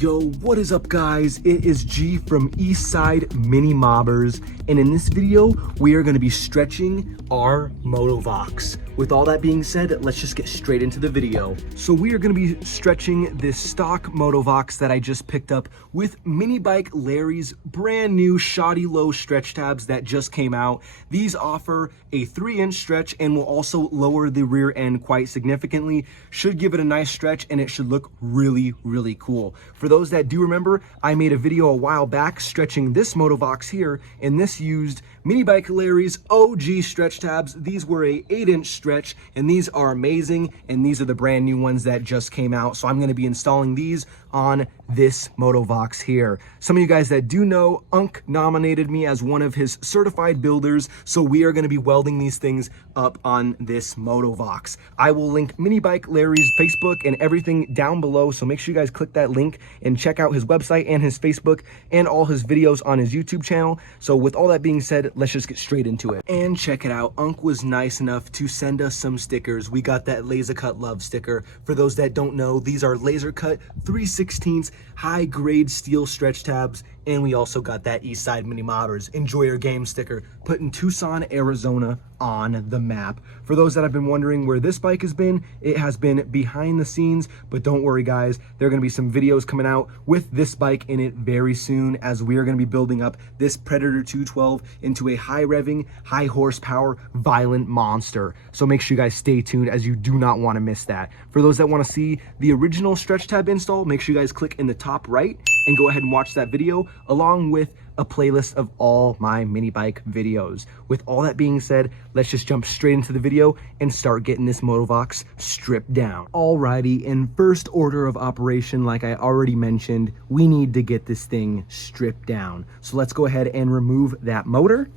Yo, what is up guys? It is G from EastSideMiniMobberz, and in this video, we are gonna be stretching our Motovox. With all that being said, let's just get straight into the video. So we are gonna be stretching this stock Motovox that I just picked up with Minibike Larry's brand new shoddy low stretch tabs that just came out. These offer a 3-inch stretch and will also lower the rear end quite significantly. Should give it a nice stretch and it should look really, really cool. For those that do remember, I made a video a while back stretching this Motovox here, and this used Minibike Larry's OG stretch tabs. These were a 8-inch stretch, and these are amazing, and these are the brand new ones that just came out. So I'm gonna be installing these on this Motovox here. Some of you guys that do know, Unk nominated me as one of his certified builders, so we are gonna be welding these things up on this Motovox. I will link Minibike Larry's Facebook and everything down below, so make sure you guys click that link and check out his website and his Facebook and all his videos on his YouTube channel. So with all that being said, let's just get straight into it. And check it out, Unk was nice enough to send us some stickers. We got that laser cut love sticker. For those that don't know, these are laser cut 3/16 high grade steel stretch tabs, and we also got that EastSideMiniMobberz enjoy your game sticker, putting Tucson, Arizona on the map. For those that have been wondering where this bike has been, it has been behind the scenes, but don't worry guys, there are gonna be some videos coming out with this bike in it very soon, as we are gonna be building up this Predator 212 into a high revving, high horsepower, violent monster. So make sure you guys stay tuned, as you do not wanna miss that. For those that wanna see the original stretch tab install, make sure you guys click in the top right and go ahead and watch that video, along with a playlist of all my mini bike videos. With all that being said, let's just jump straight into the video and start getting this Motovox stripped down. Alrighty, in first order of operation, like I already mentioned, we need to get this thing stripped down. So let's go ahead and remove that motor.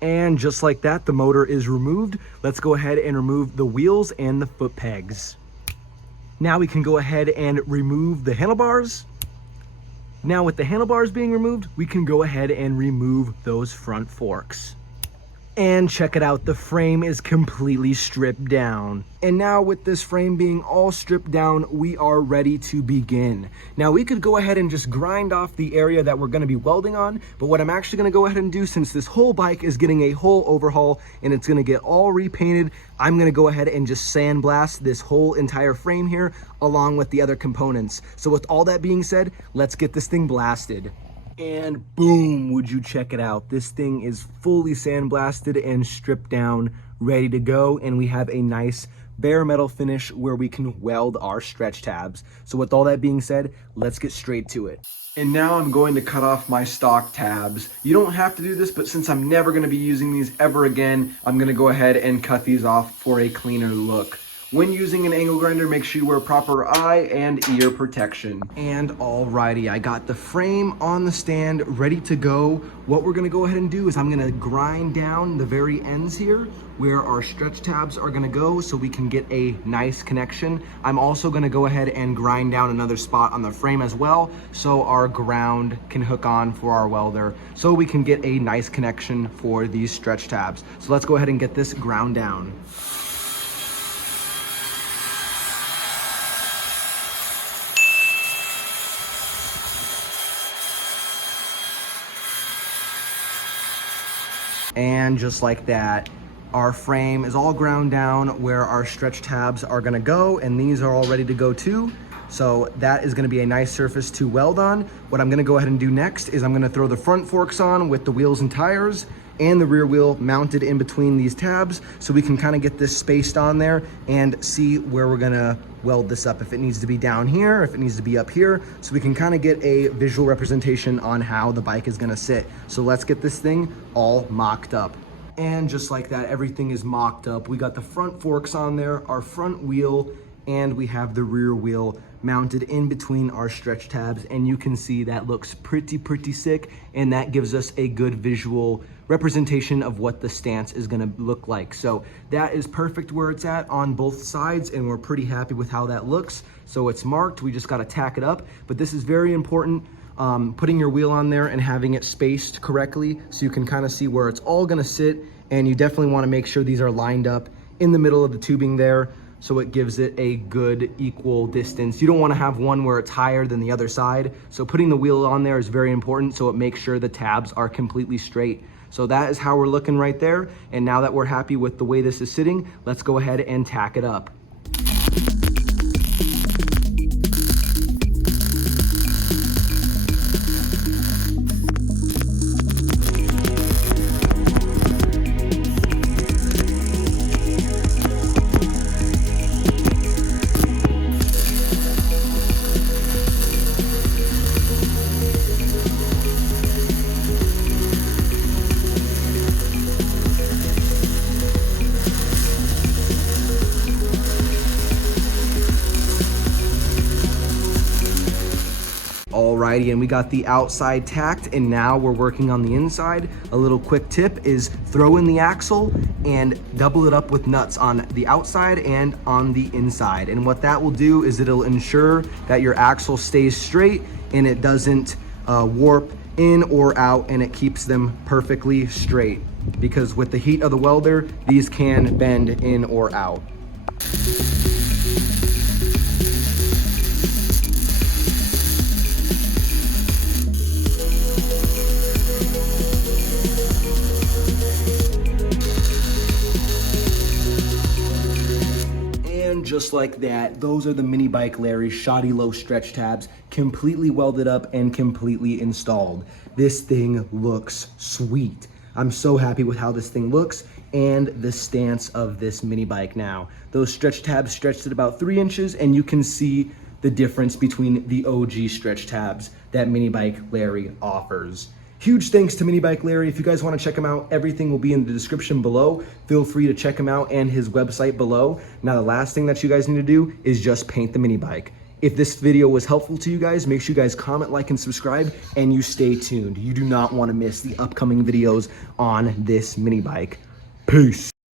And just like that, the motor is removed. Let's go ahead and remove the wheels and the foot pegs. Now we can go ahead and remove the handlebars. Now with the handlebars being removed, we can go ahead and remove those front forks. And check it out, the frame is completely stripped down. And now with this frame being all stripped down, we are ready to begin. Now we could go ahead and just grind off the area that we're gonna be welding on, but what I'm actually gonna go ahead and do, since this whole bike is getting a whole overhaul and it's gonna get all repainted, I'm gonna go ahead and just sandblast this whole entire frame here along with the other components. So with all that being said, let's get this thing blasted. And boom, would you check it out. This thing is fully sandblasted and stripped down, ready to go. And we have a nice bare metal finish where we can weld our stretch tabs. So with all that being said, let's get straight to it. And now I'm going to cut off my stock tabs. You don't have to do this, but since I'm never gonna be using these ever again, I'm gonna go ahead and cut these off for a cleaner look. When using an angle grinder, make sure you wear proper eye and ear protection. And alrighty, I got the frame on the stand ready to go. What we're gonna go ahead and do is I'm gonna grind down the very ends here where our stretch tabs are gonna go so we can get a nice connection. I'm also gonna go ahead and grind down another spot on the frame as well so our ground can hook on for our welder so we can get a nice connection for these stretch tabs. So let's go ahead and get this ground down. And just like that, our frame is all ground down where our stretch tabs are gonna go, and these are all ready to go too. So that is gonna be a nice surface to weld on. What I'm gonna go ahead and do next is I'm gonna throw the front forks on with the wheels and tires and the rear wheel mounted in between these tabs so we can kind of get this spaced on there and see where we're gonna weld this up. If it needs to be down here, if it needs to be up here, so we can kind of get a visual representation on how the bike is gonna sit. So let's get this thing all mocked up. And just like that, everything is mocked up. We got the front forks on there, our front wheel, and we have the rear wheel mounted in between our stretch tabs, and you can see that looks pretty sick, and that gives us a good visual representation of what the stance is gonna look like. So that is perfect where it's at on both sides, and we're pretty happy with how that looks. So it's marked, we just gotta tack it up, but this is very important, putting your wheel on there and having it spaced correctly so you can kind of see where it's all gonna sit, and you definitely wanna make sure these are lined up in the middle of the tubing there. so it gives it a good equal distance. You don't want to have one where it's higher than the other side. So putting the wheel on there is very important so it makes sure the tabs are completely straight. So that is how we're looking right there. And now that we're happy with the way this is sitting, let's go ahead and tack it up. Alrighty, and we got the outside tacked, and now we're working on the inside. A little quick tip is throw in the axle and double it up with nuts on the outside and on the inside. And what that will do is it'll ensure that your axle stays straight and it doesn't warp in or out, and it keeps them perfectly straight. Because with the heat of the welder, these can bend in or out. Just like that, those are the Mini Bike Larry shoddy low stretch tabs, completely welded up and completely installed. This thing looks sweet. I'm so happy with how this thing looks and the stance of this mini bike now. Those stretch tabs stretched at about 3 inches, and you can see the difference between the OG stretch tabs that Mini Bike Larry offers. Huge thanks to Mini Bike Larry. If you guys want to check him out, everything will be in the description below. Feel free to check him out and his website below. Now, the last thing that you guys need to do is just paint the mini bike. If this video was helpful to you guys, make sure you guys comment, like, and subscribe, and you stay tuned. You do not want to miss the upcoming videos on this mini bike. Peace.